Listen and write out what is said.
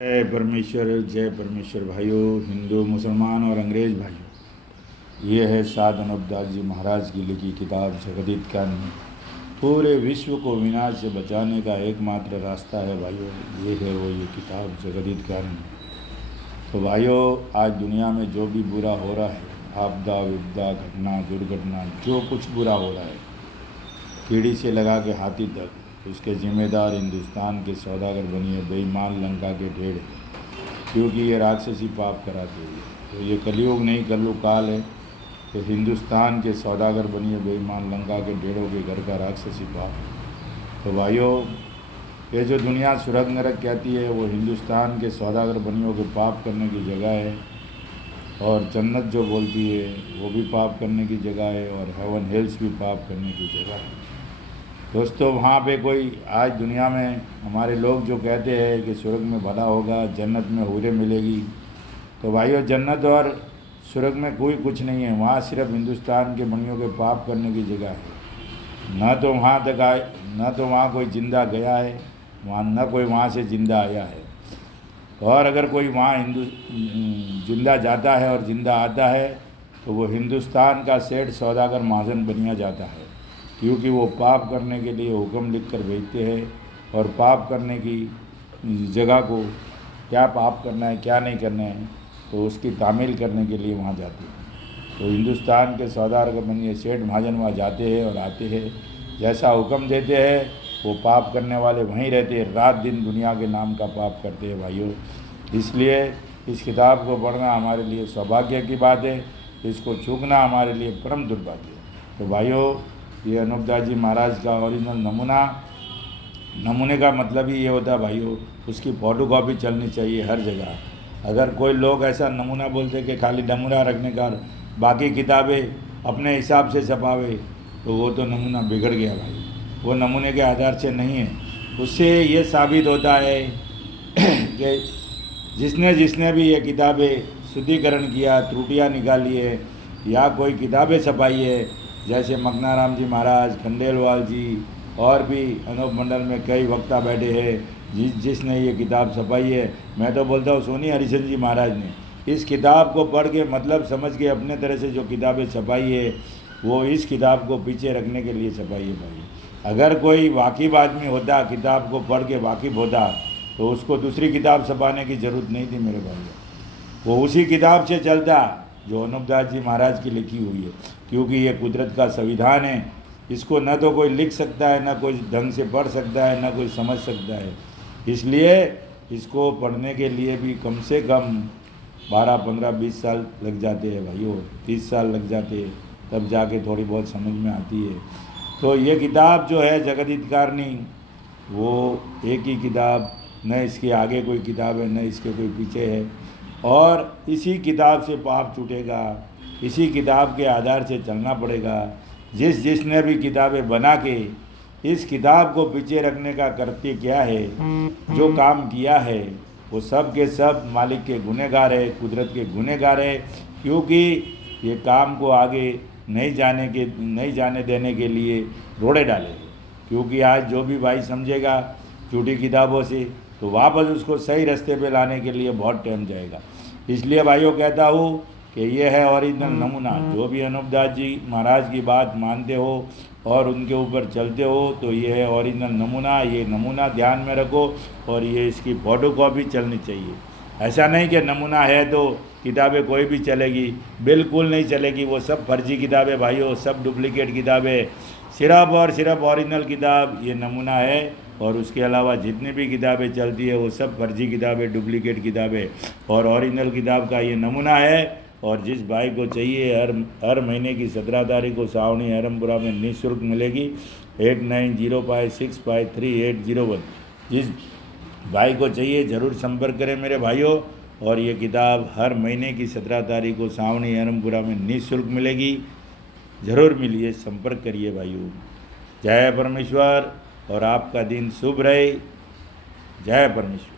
जय परमेश्वर भाइयों, हिंदू मुसलमान और अंग्रेज़ भाइयों। ये है साध अनूपदास जी महाराज की लिखी किताब जगदित काननी। पूरे विश्व को विनाश से बचाने का एकमात्र रास्ता है भाइयों, ये है वो ये किताब जगदित काननी। तो भाइयों, आज दुनिया में जो भी बुरा हो रहा है, आपदा विपदा घटना दुर्घटना, जो कुछ बुरा हो रहा है, कीड़ी से लगा के हाथी तक, उसके जिम्मेदार हिंदुस्तान के सौदागर बनिए बेईमान लंका के ढेर है, क्योंकि ये राक्षसी पाप कराते हैं। तो ये कलयुग नहीं, कलयुग काल है। तो हिंदुस्तान के सौदागर बनिए बेईमान लंका के ढेरों के घर का राक्षसी पाप। तो भाइयों, ये जो दुनिया स्वर्ग नरक कहती है, वो हिंदुस्तान के सौदागर बनियों के पाप करने की जगह है। और जन्नत जो बोलती है, वो भी पाप करने की जगह है, और हेवन हिल्स भी पाप करने की जगह है। दोस्तों, वहाँ पे कोई आज दुनिया में हमारे लोग जो कहते हैं कि स्वर्ग में भला होगा, जन्नत में हूरें मिलेगी, तो भाइयों, जन्नत और स्वर्ग में कोई कुछ नहीं है। वहाँ सिर्फ हिंदुस्तान के बनियों के पाप करने की जगह है। न तो वहाँ तक आए, न तो वहाँ कोई जिंदा गया है, वहाँ न कोई वहाँ से जिंदा आया है। और अगर कोई वहाँ जिंदा जाता है और जिंदा आता है, तो वो हिंदुस्तान का सेठ सौदागर महाजन बनिया जाता है, क्योंकि वो पाप करने के लिए हुक्म लिख कर भेजते हैं, और पाप करने की जगह को, क्या पाप करना है क्या नहीं करना है, तो उसकी तामील करने के लिए वहाँ जाते हैं। तो हिंदुस्तान के सौदागर बनिए सेठ महाजन वहाँ जाते हैं और आते हैं, जैसा हुक्म देते हैं वो पाप करने वाले वहीं रहते हैं, रात दिन दुनिया के नाम का पाप करते हैं भाइयों। इसलिए इस किताब को पढ़ना हमारे लिए सौभाग्य की बात है, इसको चूकना हमारे लिए परम दुर्भाग्य है। तो भाइयों, ये अनूपदास जी महाराज का ओरिजिनल नमूने का मतलब ही ये होता है भाइयों, उसकी फ़ोटो कॉपी चलनी चाहिए हर जगह। अगर कोई लोग ऐसा नमूना बोलते कि खाली नमूना रखने का बाकी किताबें अपने हिसाब से छपावे, तो वो तो नमूना बिगड़ गया भाई, वो नमूने के आधार से नहीं है। उससे ये साबित होता है कि जिसने भी ये किताबें शुद्धिकरण किया, त्रुटियाँ निकाली है, या कोई किताबें छपाई है, जैसे मखनाराम जी महाराज, खंडेलवाल जी, और भी अनूप मंडल में कई वक्ता बैठे हैं, जिसने ये किताब छपाई है, मैं तो बोलता हूँ सोनी हरिचंद जी महाराज ने इस किताब को पढ़ के मतलब समझ के अपने तरह से जो किताबें छपाई है, वो इस किताब को पीछे रखने के लिए छपाई है भाई। अगर कोई वाकिफ आदमी होता, किताब को पढ़ के वाकिफ होता, तो उसको दूसरी किताब छपाने की ज़रूरत नहीं थी मेरे भाई। वो उसी किताब से चलता जो अनूपदास जी महाराज की लिखी हुई है, क्योंकि ये कुदरत का संविधान है। इसको न तो कोई लिख सकता है, न कोई ढंग से पढ़ सकता है, न कोई समझ सकता है। इसलिए इसको पढ़ने के लिए भी कम से कम 12, 15, 20 साल लग जाते हैं भाइयों, 30 साल लग जाते हैं, तब जाके थोड़ी बहुत समझ में आती है। तो ये किताब जो है जगदित कारणी, वो एक ही किताब, न इसके आगे कोई किताब है, न इसके कोई पीछे है। और इसी किताब से पाप छूटेगा, इसी किताब के आधार से चलना पड़ेगा। जिसने भी किताबें बना के इस किताब को पीछे रखने का कृत्य क्या है, जो काम किया है, वो सब के सब मालिक के गुनहगार है, कुदरत के गुनहगार है, क्योंकि ये काम को आगे नहीं जाने देने के लिए रोड़े डाले। क्योंकि आज जो भी भाई समझेगा झूठी किताबों से, तो वापस उसको सही रास्ते पे लाने के लिए बहुत टाइम जाएगा। इसलिए भाइयों कहता हूँ कि ये है ओरिजिनल नमूना। जो भी अनूपदास जी महाराज की बात मानते हो और उनके ऊपर चलते हो, तो ये है ओरिजिनल नमूना। ये नमूना ध्यान में रखो, और ये इसकी फ़ोटो कॉपी चलनी चाहिए। ऐसा नहीं कि नमूना है तो किताबें कोई भी चलेगी, बिल्कुल नहीं चलेगी। वो सब फर्जी किताबें भाइयों, सब डुप्लीकेट किताबें। सिर्फ और सिर्फ ओरिजिनल किताब ये नमूना है, और उसके अलावा जितनी भी किताबें चलती है वो सब फर्जी किताबें, डुप्लीकेट किताबें, और ओरिजिनल किताब का ये नमूना है। और जिस भाई को चाहिए, हर महीने की 17 तारीख को सावनी अहरमपुरा में निःशुल्क मिलेगी। 8905653801। जिस भाई को चाहिए ज़रूर संपर्क करें मेरे भाइयों। और ये किताब हर महीने की 17 तारीख को सावनी अहरमपुरा में निःशुल्क मिलेगी, ज़रूर मिलिए, संपर्क करिए भाइयों। जय परमेश्वर, और आपका दिन शुभ रहे। जय परमेश्वर।